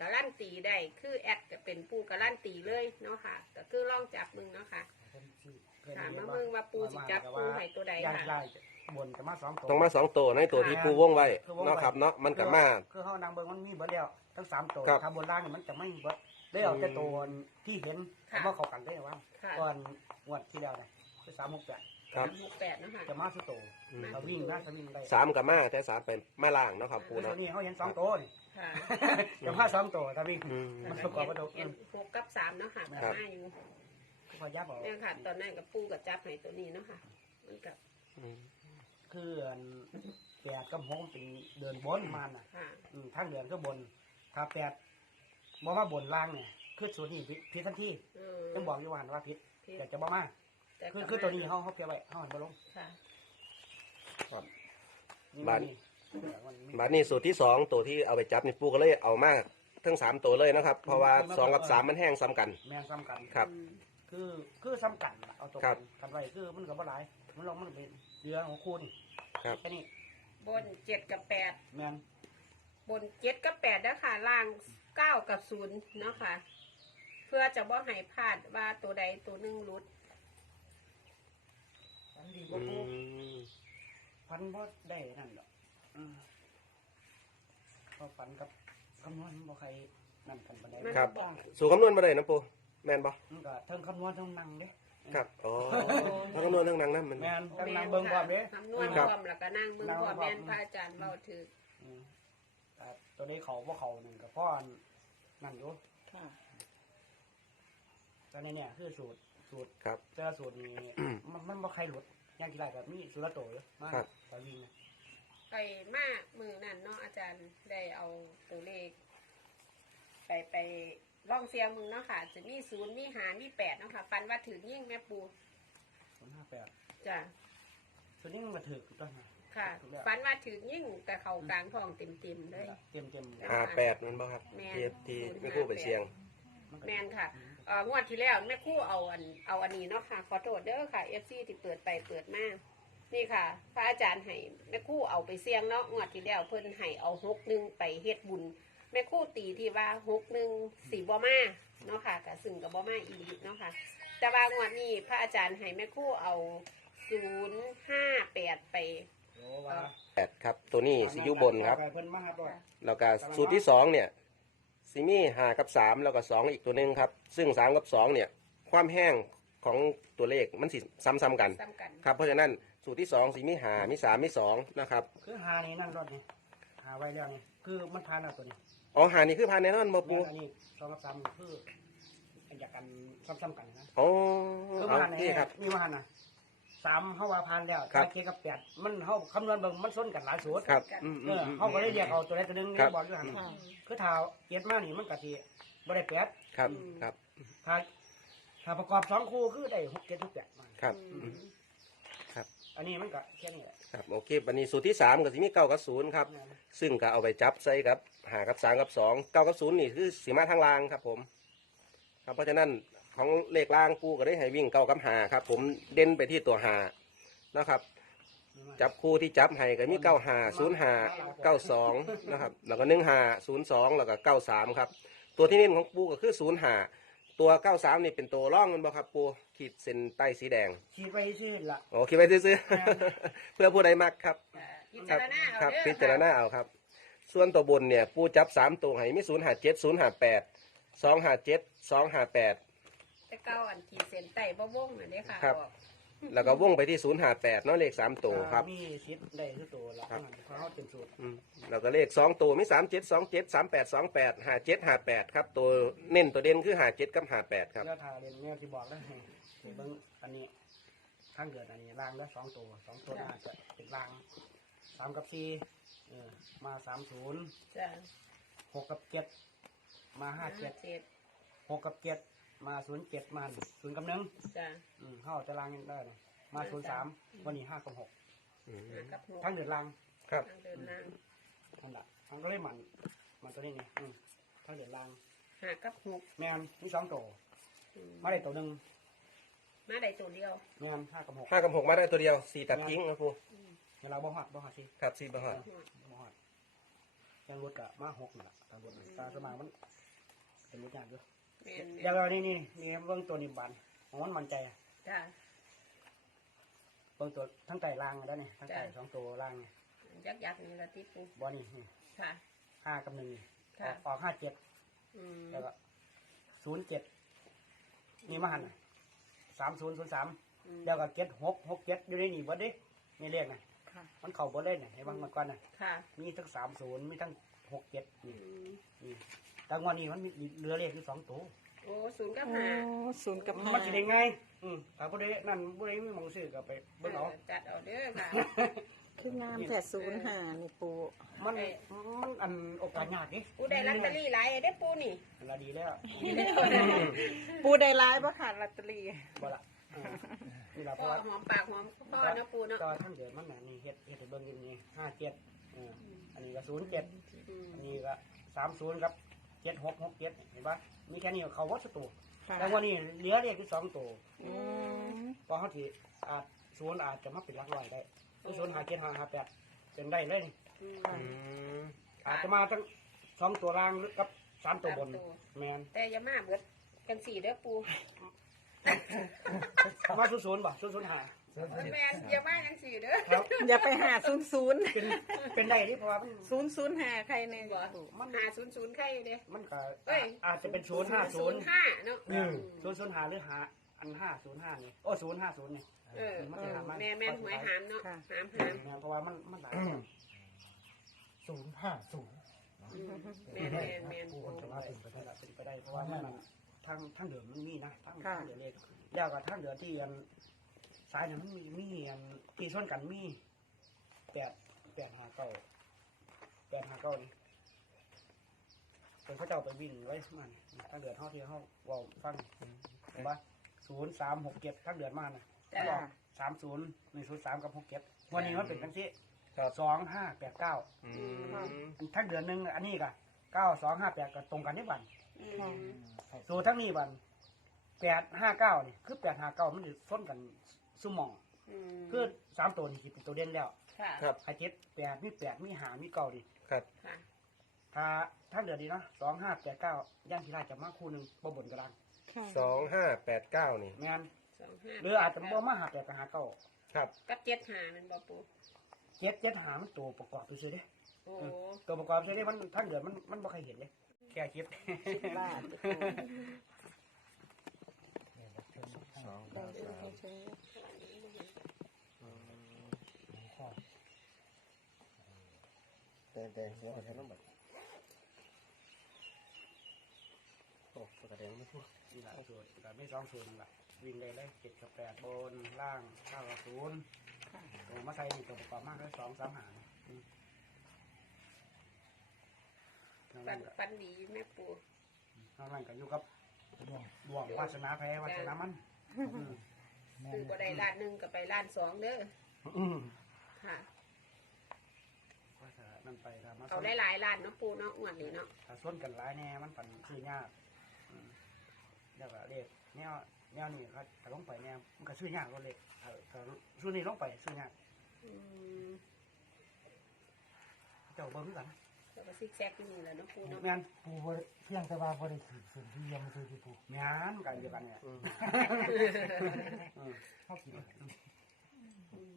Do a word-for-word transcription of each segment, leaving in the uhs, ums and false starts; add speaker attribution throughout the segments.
Speaker 1: การันตีได้คือแอดจะเป็นปูการันตีเลยเนาะค่ะก็คือลองจับมึงเนาะค่ะถามมามึงว่าปูสิจับปูให้ตัวใดค่ะ
Speaker 2: บนกับมาสองตัว
Speaker 3: ต้องมาสองตัวในตัวที่ปูวงไว้เนาะครับเนาะมันกับมา
Speaker 2: คือเฮานางเบิ่งมันมีเบิดแล้วทั้งสามตัวถ้าบนล่างมันจะไม่เบิดได้เอาแต่ตัวที่เห็นว่าเข้ากันได้ว่าก่อนงวดที่แล้วเนี่ยคือสามหกแปด
Speaker 3: ครับ
Speaker 1: หกแปดนะคะ
Speaker 2: จะมาสุดโตเราวิ่งนะจะวิ่งได้
Speaker 3: สามกับมาแต่สามเป็นมาล่างเนาะครับปูเนาะ
Speaker 2: นี่เขาเห็นสองตัวจะมาสองตัวถ้าวิ่ง
Speaker 1: มันประกอบกันหกกับสามเนาะค่ะมาอยู่
Speaker 2: พอยับออก
Speaker 1: เนี่ยค่ะตอนนั้นกับปูกับจับให้ตัวนี้เนาะค่ะมันกับ
Speaker 2: คือแปดกับหกเป็นเดินบนมันอ่ะทางเดินก็บนถ้าแปดบอกว่าบนล่างเนี่ยคือส่วนนี้พิษทันทีต้องบอกอยู่ว่าว่าพิษแต่จะบอกมาคือคือตัวนี้เขาเขาเพียบไปเขาหันมาลง
Speaker 3: บาทบาทนี้สูตรที่สองตัวที่เอาไปจับนี่ปูก็เลยเอามากทั้งสามตัวเลยนะครับเพราะว่าสองกับสามมันแห้งซ้ำกัน
Speaker 2: แม่ซ้ำกัน
Speaker 3: ครับ
Speaker 2: คือคือซ้ำกันเอาตัวกันไว้คือมันกับอะไรมันลงมันเป็นเรือของคุณ
Speaker 3: ครับ
Speaker 2: แค่นี้
Speaker 1: บนเจ็ดกับแปด
Speaker 2: แม่น
Speaker 1: บนเจ็ดกับแปดนะค่ะล่างเก้ากับศูนย์เนาะค่ะเพื่อจะบ่ให้พลาดว่าตัวใดตัวหนึ่งรุด
Speaker 2: พันดีกว่าพวกพันบ่ได้นั่นหรอกพอฝันกับคำนวณบ่ใครนั่นกันปานใด
Speaker 3: ครับสู่คำนวณมาได้นะปูแม่นบ่
Speaker 2: มันก็ทั้งคำนวณทั้งนั่งเด้
Speaker 3: ครับอ๋อทั้งคำนวณทั้งนั่งนั่นมัน
Speaker 2: แม่นทั้งนั่งเบิ่งความเด้
Speaker 1: คำนวณความแล้วก็นั่งเบิ่งความแม่นพระอาจารย์เว้าถือ
Speaker 2: ตัวนี้เขาว่าเขาหนึ่งกับพ่อนั่นอยู่แต่ในเนี่ยคือสูตรสูตรแต่ละสูตรนี้มันมันบ่ใครหลุดย่างกี่ไรแบบนี้สูตรละโตเลยมากไปวิ่งนะ
Speaker 1: ไปมากมือนั่นเนาะอาจารย์ได้เอาตัวเลขไปไปล่องเสียงมึงเนาะค่ะจะมีศูนย์มีหามีแปดเนาะค่ะฟันว่าถือยิ่งแม่ปู
Speaker 2: ศูนย์ห้าแปด
Speaker 1: จ้ะ
Speaker 2: ศูนย์ยิ่งมาถือถูกต้องไหม
Speaker 1: ค่ะฟันว่าถือยิ่งแต่เขากลางท้องเต็มเต็มเลย
Speaker 2: เต็มเต็ม
Speaker 3: ห้าแปดนั่นบ่ครับที่ที่ไม่คู่ไปเชียง
Speaker 1: แมนค่ะเอ่องวดที่แล้วแม่คู่เอาอันเอาอันนี้เนาะค่ะขอโทษเด้อค่ะเอฟซีที่เปิดไปเปิดมานี่ค่ะพระอาจารย์ให้แม่คู่เอาไปเสี่ยงเนาะงวดที่แล้วเพิ่นให้เอาหกหนึ่งไปเฮ็ดบุญแม่คู่ตีที่ว่าหกหนึ่งสี่บ่มาเนาะค่ะกับซึ่งกับบ่มาอีกเนาะค่ะแต่ว่างวดนี้พระอาจารย์ให้แม่คู่เอาศูนย์ห้าแปดไป
Speaker 3: แปดครับตัวนี้สิยุบนครับแล้วก็สูตรที่สองเนี่ยซิมี่หากับสามแล้วก็สองอีกตัวหนึ่งครับซึ่งสามกับสองเนี่ยความแห้งของตัวเลขมันสิซ้ำๆกันครับเพราะฉะนั้นสูตรที่สองซิมี่หามีสามมีสองนะครับ
Speaker 2: คือหานี่นั่งรถนี่หาไว้แล้วนี่คือมันทานเอาตัวนี้
Speaker 3: อ๋อหานี่คือพานแน่นอนบ่ปู
Speaker 2: อันนี้สองกับสามคืออยากกันซ้ำๆกันนะ
Speaker 3: อ๋อ
Speaker 2: คือมานี่ครับมีมานะสามเขาว่าพันแล้วตาเกกับแปดมันเขาคำนวณเบิ่งมันส้นกันหลายสูตรเออเขาก็เลยเรียกเอาตัวใดตัวหนึ่งนี่บอกอยู่หันคือถ้าเกียรมานี่มันกะทิบ่ได้แปด
Speaker 3: ครับครับ
Speaker 2: ถ้าถ้าประกอบสองคู่คือได้หกเจ็ดหกแปดมา
Speaker 3: ครับครับ
Speaker 2: อันนี้มันก็แค่นี้แหละ
Speaker 3: ครับโอเควันนี้สูตรที่สามก็สิมีเก้ากับศูนย์ครับซึ่งก็เอาไปจับใส่กับหากับสามกับสองเก้ากับศูนย์นี่คือสีมาทางล่างครับผมครับเพราะฉะนั้นของเลขล่างปูก็ได้ให้วิ่งเก้ากับหาครับผมเด่นไปที่ตัวหานะครับจับคู่ที่จับให้ก็มีเก้าหาศูนย์หาเก้าสองนะครับแล้วก็หนึ่งหาศูนย์สองแล้วก็เก้าสามครับตัวที่เน้นของปูก็คือศูนย์หาตัวเก้าสามนี่เป็นตัวร่องมันบ่ครับปูขีดเส้นใต้สีแดง
Speaker 2: ขีดไปซื้อละ
Speaker 3: โอ้ขีดไปซื้อเพื่อผู้ใดมักครับครับพิจารณาเอาครับส่วนตัวบนเนี่ยปูจับสามตัวให้มีศูนย์หาเจ็ดศูนย์หาแปดสองหาเจ็ดสองหาแปด
Speaker 1: เก้าอันขีดเส้นใต้บ่วงเหมือนนี้ค่ะ
Speaker 3: ครับแล้วก็วงไปที่ศูนย์หาแปดเนาะเลขสามตัวครับ
Speaker 2: มีชิดได้ทุกตัวแล้วเขาเป็นสูตร
Speaker 3: แล้วก็เลขสองตัวมีสามเจ็ดสองเจ็ดสามแปดสองแปดหาเจ็ดหาแปดครับตัวเน้นตัวเด่นคือหาเจ็ดกับหาแปดครับ
Speaker 2: แล้วทาเรียนเนี่ยที่บอกแล้วเบิ้งอันนี้ข้างเกิดอันนี้ล่างแล้วสองตัวสองตัวน่าจะเป็นล่างสามกับสี่มาสามศูนย์หกกับเจ็ดมาห้าเจ็ดหกกับเจ็ดมาศูนย์เจ็ดมาศูนย์กับหนึ่งจ้ะอืมเข้าจะล้างได้เลยมาศูนย์สามวันนี้ห้ากับหกทั้งเดือนล้าง
Speaker 3: ครับ
Speaker 1: ทั้งเดือนล้าง
Speaker 2: นั่นแหละทั้งก็เลยหมันมันตัวนี้นี่อืมทั้งเดือนล้าง
Speaker 1: ห้ากับหก
Speaker 2: แมนมีสองตัวมาได้ตัวหนึ่ง
Speaker 1: มาได้ตัวเดียว
Speaker 2: แมนห้ากับหก
Speaker 3: ห้ากับหกมาได้ตัวเดียวสี่ตัดทิ้งนะครู
Speaker 2: เวลาบ่หัดบ่หัดสิ
Speaker 3: ครับสี่บ่หัด
Speaker 2: ยังรถกะมาหกนี่แหละตามรถตาสมางมันเป็นรถยากด้วย
Speaker 1: แม่น
Speaker 2: เดี๋ยวเรานี่นี่นี่เบื้องตัวนิบันของมันมันใจ
Speaker 1: จ้า
Speaker 2: เบื้องตัวทั้งไก่ล่างแล้วนี่ทั้งไก่สองตัวล่างนี่
Speaker 1: ยักยักนี่ละที่ปู
Speaker 2: บอนี่นี่
Speaker 1: ค่ะ
Speaker 2: ห้ากับหนึ่งนี่อ
Speaker 1: ค่ะ
Speaker 2: อกออกห้าเจ็ด
Speaker 1: อืม
Speaker 2: แล้วก็ศูนย์เจ็ดนี่มาหันสามศูนย์ศูนย์สาม
Speaker 1: อืม
Speaker 2: แล้วก็เจ็ดหกหกเจ็ดอยู่ในนี่เบิดเดินี่เลขนะ
Speaker 4: ค่ะ
Speaker 2: มันเข่าเบิดเล่นน่ะเห็นบ้างมันก่อนน่ะ
Speaker 1: ค่ะ
Speaker 2: มีทั้งสามศูนย์มีทั้งหกเจ็ด
Speaker 1: อื
Speaker 2: นี่
Speaker 1: ม
Speaker 2: นี่แต่งวันนี้มันมีเหลือเลขอยู่สองตัว
Speaker 1: โอ้ศูนย์กับ
Speaker 4: โอ้
Speaker 1: ห้า
Speaker 4: ศูนย์กับห้า
Speaker 2: มันจะได้ไงอืมแต่ผู้ใดนั่นผู้ใดไม่มองซื้อก็ไปเบิ่งเอา
Speaker 1: เออจัดเอาเด้อค่ะ
Speaker 4: คืองามแต่ศูนย์ห้านี่ปู
Speaker 2: มันมันอันโอกาสยากดิ
Speaker 1: ปูได้ลอตเตอรี่หลายเด้อปูนี่
Speaker 2: อันละดีแล้ว
Speaker 4: ปูได้ร้ายปะค่ะลอตเตอรี่
Speaker 2: บ่ละอ่านี่ละเพ
Speaker 1: พ่อ
Speaker 2: ราะว่า
Speaker 1: หอมปากหอมคอเนาะปูเนาะ
Speaker 2: ก็ทั้งเดือนมันน่ะนี่เฮ็ดเฮ็ดให้เบิ่งอยู่นี่ห้าเจ็ดเอออันนี้ก็ศูนย์เจ็ด
Speaker 1: อืม
Speaker 2: อันนี้ก็สามศูนย์ครับเจ็ดหกหกเจ็ดเห็นปะมีแค่นี้ก็เขาวัดสตัว
Speaker 4: ค่ะ
Speaker 2: แต่วันนี้เหลือเลขที่สองตัว
Speaker 4: อืม
Speaker 2: เพราะเขาที่อาจศูนย์อาจจะมาเป็นหลักร้อยได้ศูนย์หาเจ็ดหาหาแปดเป็นได้เลยนี่
Speaker 1: อืม
Speaker 3: อืม
Speaker 2: อาจจะมาทั้งสองตัวล่างหรือกับสามตัวบน
Speaker 1: สามตัว
Speaker 2: แมน
Speaker 1: แต่อย่ามาเบิดกันสี่เด้อปู
Speaker 2: มาศูนย์ศูนย์บ่ศูนย์ศูนย์หา
Speaker 1: แม่นอย่ามาจังสี่เด้อ
Speaker 2: ครับ
Speaker 4: อย่าไปหาศูนย์ศูนย์
Speaker 2: เป็นเป็นได้ที่เพราะว่ามัน
Speaker 4: ศูนย์ศูนย์หาใครเนี่ย
Speaker 1: บ่มันหาศูนย์ศูนย์ใครเด้
Speaker 2: มันก็
Speaker 1: เอ้ย
Speaker 2: อาจจะเป็นศูนย์ห้าศูนย์
Speaker 1: ห้าเนาะ
Speaker 2: อืมศูนย์ศูนย์หาหรือหาอันห้าศูนย์ห้านี่โอ้ศูนย์ห้าศูนย์นี่
Speaker 1: เออ
Speaker 2: มันจะหามา
Speaker 1: แม่แม่นหวยหามเนาะหามหาม
Speaker 2: แม่นเพราะว่ามันมันหลาย
Speaker 5: ศูนย์ห้าศูนย์
Speaker 1: อืมแม่นแม่นแม่น
Speaker 2: ผู้
Speaker 1: ปู
Speaker 2: คนจะมาเป็นไปได้ละเป็นไปได้เพราะว่ามันน่ะทางทางเดือมันมีนะทางทางเดือเลขยาวกว่าทางเดือที่อันซ้ายเนี่ยมันมีมีอันที่ส่วนกันมีแปดแปดหาเก้าแปดหาเก้านี่เป็นพระเจ้าไปวิ่งไว้มันทางเดือเท่าที่เขาเว่าฟังเห็นปะศูนย์สามหกเจ็ดทางเดือมาน่ะ
Speaker 1: จ้ะ
Speaker 2: บอกสามศูนย์หนึ่งศูนย์สามกับหกเจ็ดวันนี้มันเป็นทั้งที่
Speaker 3: ครับ
Speaker 2: สองห้าแปดเก้า
Speaker 3: อืม
Speaker 2: ทั้งเดือนหนึ่งอันนี้ก็เก้าสองห้าแปดก็ตรงกันที่บัน
Speaker 1: อืม
Speaker 2: ส่วนทั้งนี้บันแปดห้าเก้านี่คือแปดห้าเก้ามันจะส้นกันสุ่มมอง
Speaker 1: อืม
Speaker 2: คือสามตัวนี่สิเป็นตัวเด่นแล้ว
Speaker 1: ค่ะ
Speaker 3: ครับ
Speaker 2: ไอเจ็ดแปดมีแปดมีหามีเก้าดิ
Speaker 3: ครับ
Speaker 1: ค่ะ
Speaker 2: ถ้าทั้งเดือนดีเนาะสองห้าแปดเก้าย่างทีไรจะมาคู่หนึ่งบ่บนกระดัง
Speaker 4: ค่ะ
Speaker 3: สองห้าแปดเก้านี่
Speaker 2: แม่น
Speaker 1: สองห้า
Speaker 2: หรืออาจจะบ่มาหาแปดกับหาเก้า
Speaker 3: ครับ
Speaker 1: กับเจ็ดหามันบ่ปู
Speaker 2: เจ็ดเจ็ดหามันตัวประกอบไปซื้อเด้
Speaker 1: โอ้
Speaker 2: ตัวประกอบใช่ได้มันทั้งเดือนมันมันบ่เคยเห็นเลยแค่คิด
Speaker 4: บ้า
Speaker 3: สอง
Speaker 4: ได้ดูให้เฉย
Speaker 3: แต่แต่เสียงแค่น้ำบัดโอ้ตัวกระเด็นไม่พูด
Speaker 2: นี่แหละสูตรแต่ไม่สองสูตรนั่นล่ะวิ่งได้เลยเจ็ดกับแปดบนล่างเก้ากับศูนย์ตัวมาใส่นี่ตัวประกอบมากเลยสองสามหางอืมนอก
Speaker 1: ปั
Speaker 2: นั้น นก็
Speaker 1: ปันดีแม่ปู
Speaker 2: นอกนั้นก็อยู่กับ
Speaker 5: ดวง
Speaker 2: ดวงวาสนาแพ้วาสนามันอืม
Speaker 5: แม่
Speaker 1: คือบ่ได้ล้านหนึ่งก็ไปล้านสองเด้อ
Speaker 2: อืม
Speaker 1: ค่ะ
Speaker 2: วาสนานั่นไปถ้ามา
Speaker 1: เอาได้หลายล้านเนาะปูเนาะงวดนี้เนาะ
Speaker 2: ถ้าส่วนกันหลายแน่มันปั่นซื้อยากอืมแล้วก็เลขแนวแนวนี้เขาถ้าลงไปแนวมันก็ซื้อยากกว่าเลขถ้าถ้าส่วนนี้ลงไปซื้อยาก
Speaker 1: อืม
Speaker 2: เจ้าเบิ้งกัน
Speaker 1: แล้วก็ซิกแซกอยู่นี่แหละเนาะปูเนาะ
Speaker 2: แม่น
Speaker 5: ปูบ่ได้เพียงแต่ว่าบริขีดส่วนที่ยังคือที่ปู
Speaker 2: แม่นกันเดียวกันเนี่ย
Speaker 3: อืม
Speaker 2: อืม
Speaker 5: เขาขีด
Speaker 1: อืม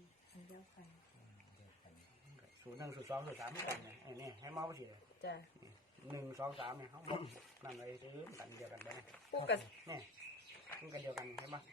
Speaker 2: ศูนย์หนึ่งศูนย์สองศูนย์สามเหมือนกันเนี่ยไอ้นี่ให้เมาไปสิ
Speaker 1: จ้ะ
Speaker 2: หนึ่งสองสามเนี่ยเขาบอกนั่นอะไรซื้อกันเดียวกันได้
Speaker 1: ปูกับ
Speaker 2: เนี่ยมันกันเดียวกันใช่ไหม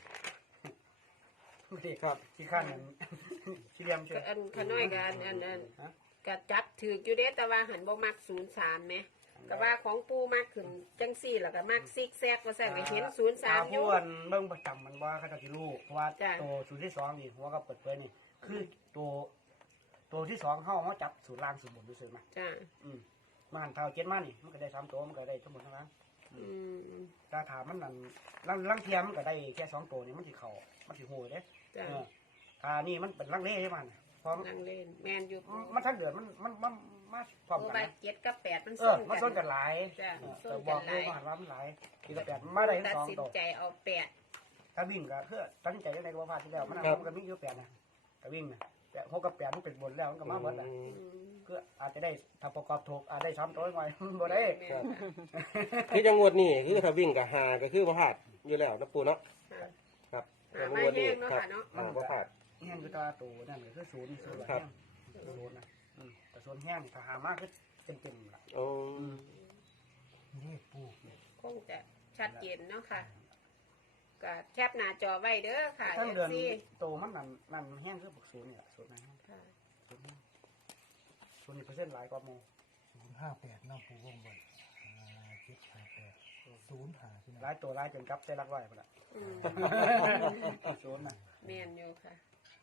Speaker 2: ไม่ได้
Speaker 3: ครับ
Speaker 2: ที่ข้างนั้นที่เรียมเชื่อ
Speaker 1: อันขน้อยกับอันอันอัน
Speaker 2: ฮะ
Speaker 1: ก็จับถืออยู่เด้แต่ว่าหันบ่มักศูนย์สามไหมก็ว่าของปูมักขึ้นจังสี่แล้วก็มักซิกแซกว่าแซกก็เห็นศูนย์สามอยู่
Speaker 2: ผู้อันเบิ่งประจำมันว่าเขาจะที่ลูกเพราะว่า
Speaker 1: จ้ะ
Speaker 2: ตัวศูนย์ที่สองนี่หัวกับเปิดเผยนี่คือตัวตัวที่สองเข้าเขาจับศูนย์ล่างศูนย์บนดูซื้อมา
Speaker 1: จ้ะ
Speaker 2: อืมมาหันเท้าเจ็ดมานี่มันก็ได้สามตัวมันก็ได้ทั้งหมดทั้งนั้น
Speaker 1: อืม
Speaker 2: ถ้าถามมันนั่นลังลังเทียมมันก็ได้แค่สองตัวนี่มันสิเข่ามันสิโหยเด้
Speaker 1: จ้ะ
Speaker 2: เออถ้านี่มันเป็นลังเล่ใช่ไหมเพราะ
Speaker 1: นั่งเล่นแมนอยู่ปู
Speaker 2: มันทั้งเดือนมันมันมันมาพร้อม
Speaker 1: โอ้
Speaker 2: กัน
Speaker 1: ใบ
Speaker 2: นะ
Speaker 1: เจ็ดกับแปดมัน
Speaker 2: เอ
Speaker 1: ส้
Speaker 2: อน มัน
Speaker 1: กั
Speaker 2: ส้น
Speaker 1: น
Speaker 2: กันหลาย
Speaker 1: จ้ะ
Speaker 2: เออ
Speaker 1: ส้
Speaker 2: แต่
Speaker 1: น
Speaker 2: บ
Speaker 1: กั
Speaker 2: อน ก
Speaker 1: ห
Speaker 2: ลู
Speaker 1: ลาก ย
Speaker 2: ว่าหันว่ามันหลายทีละแปดมาได้ทั้
Speaker 1: ตั
Speaker 2: ง
Speaker 1: ด
Speaker 2: สอง
Speaker 1: สิน
Speaker 2: ตัว
Speaker 1: ใจเอาแปด
Speaker 2: ถ้าวิ่งก็เพื่อตัดสินใจยังไงก็ว่าพลาดที่แล้วมัน
Speaker 3: ครับ
Speaker 2: มันก็มีอยู่แปดนะแต่วิ่งนะแต่หกกับแปดมันเป็นบนแล้วมันก็มาเบิดแหละ
Speaker 3: อืม
Speaker 1: อืม
Speaker 2: คือคืออาจจะได้ถ้าประกอบถูกอาจได้สามตัวหน่อย บ่ได้
Speaker 1: แม่นค่ะ
Speaker 3: คือจังหวดนี้คือถ้าวิ่งกับหาก็คือบ่พลาดอยู่แล้วนะปูเนาะ
Speaker 1: ค่ะ
Speaker 3: ครับ
Speaker 1: หา
Speaker 3: จัง
Speaker 1: ไม่
Speaker 3: หวด
Speaker 1: แห้
Speaker 3: นี้
Speaker 1: งเนาะ
Speaker 3: ครับ
Speaker 1: ค่ะเนาะ
Speaker 3: หาบ่พลาด
Speaker 2: แห้งคือตัวตัวนั่นก็คือศูนย์ศูนย์
Speaker 3: ครับ
Speaker 2: แห้งศูนย์นะอืมแต่ศูนย์แห้งถ้าหามากคือเต็มๆล่ะ
Speaker 3: โอ้
Speaker 5: นี่ปู
Speaker 1: คงจะชัดเจนเนาะค่ะก็แคปหน้าจอไว้เด้อค่ะ
Speaker 2: ทั้ง
Speaker 1: เอฟ
Speaker 2: เดือน
Speaker 1: ซี
Speaker 2: โตมันนั่นนั่นแห้งคือบักศูนย์นี่แหละศูนย์นะแห้ง
Speaker 1: ค่ะ
Speaker 2: ศูนย์แห้งศูนย์นี่เปอร์เซ็นต์หลายกว่าโม
Speaker 5: ศูนย์ห้าแปดน้องปูวงบนห้าเจ็ดห้าแปดศูนย์ห้าพี่น้อง
Speaker 2: หลายตัวหลายจนกลับเส้นรักร้อยไปละ
Speaker 1: อืม
Speaker 2: ศูนย์นะ
Speaker 1: แม่นอยู่ค่ะ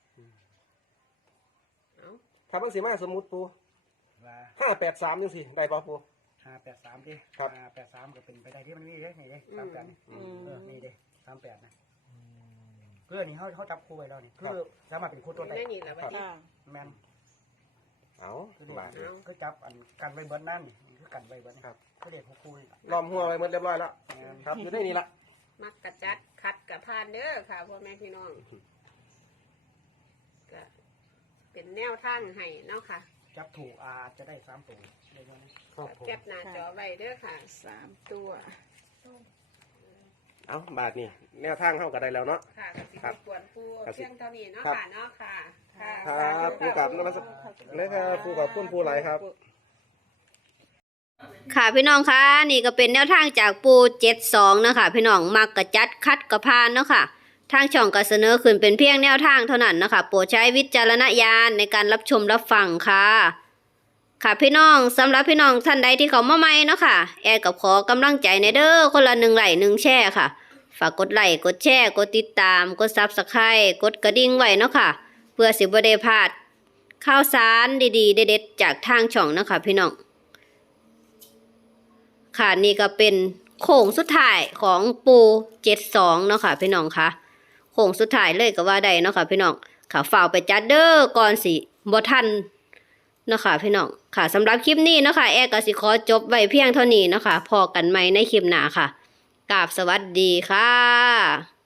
Speaker 1: เอ้า
Speaker 3: ถ้ามันสิมาสมมุติปู
Speaker 2: ว่า
Speaker 3: ห้าแปดสามจังซี่ได้ป่ะปู
Speaker 2: ห้าแปดสามดิ
Speaker 3: ครับ
Speaker 2: ห้าแปดสามก็เป็นไปได้ที่มันมีเลยนี่เลยสามแปดนี่
Speaker 4: อืม
Speaker 2: เออนี่เด้สามแปดนะ
Speaker 5: อืม
Speaker 2: เพื่อนนี่เขาเขาจับคู่ไว้แล้วนี่คือสามารถเป็นคู่ตัวได้
Speaker 1: ได้นี่แหละวันนี้
Speaker 4: ค่ะ
Speaker 2: แมน
Speaker 3: เอา
Speaker 2: คือเด็
Speaker 3: บาด
Speaker 2: กก็จับอันกันไว้เบิร์นั่นนี่คือกันไว้เบิร์นี่
Speaker 3: ครับ
Speaker 2: คือเด็กคู่คู่นี่
Speaker 3: ล้อมหัวไว้หมดเรียบร้อยแล้ว
Speaker 2: แม่น
Speaker 3: ครับอยู่ในนี้ละ
Speaker 1: มักกระจัดคัดกระพานเด้อค่ะพ่อแม่พี่น้องก็เป็นแนวทางให้เนาะค่ะ
Speaker 2: จับถูกอาจจะได้สามตัวได้ด้วยนะ
Speaker 3: ครับผม
Speaker 1: แคปหน้าจอไว้เด้อค่ะ
Speaker 4: สามตัว
Speaker 3: เอาบาทนี่แนวทางเข้ากันได้แล้วเนาะ
Speaker 1: ค่ะกสิ
Speaker 3: ครับ
Speaker 1: บกวนผู้
Speaker 3: ครับ
Speaker 1: เพียงเท่านี้เนาะ
Speaker 3: ครับ
Speaker 1: ค่ะเนาะค่ะค่ะ
Speaker 3: ครับปูกับนมัสเลยครับปูกับคุณปูไหลครับ
Speaker 6: ค่ะพี่น้องคะนี่ก็เป็นแนวทางจากปูเจ็ดสองนะคะพี่น้องมักกระจัดคัดกระพานเนาะค่ะทางช่องก็เสนอขึ้นเป็นเพียงแนวทางเท่านั้นนะคะโปรดใช้วิจารณญาณในการรับชมรับฟังค่ะ ค่ะพี่น้องสำหรับพี่น้องท่านใดที่เขามาใหม่เนาะค่ะแอร์กับขอกำลังใจในเด้อคนละหนึ่งไลค์หนึ่งแชร์ค่ะฝากกดไลค์กดแชร์กดติดตามกดซับสไครต์กดกระดิ่งไว้เนาะค่ะเพื่อสิบ่ได้พลาดข่าวสารดีๆเด็ดๆจากทางช่องเนาะค่ะพี่น้อง ค่ะนี่ก็เป็นโค้งสุดท้ายของปูเจ็ดสองเนาะค่ะพี่น้องค่ะโค้งสุดท้ายเลยก็ว่าได้เนาะค่ะพี่น้องค่ะฝ่ากไปจัดเด้อก่อนสิบ่ทันเนาะค่ะพี่น้องค่ะสำหรับคลิปนี้เนาะค่ะแอร์ก็สิขอจบไว้เพียงเท่านี้เนาะค่ะพอกันใหม่ในคลิปหน้าค่ะกราบสวัสดีค่ะ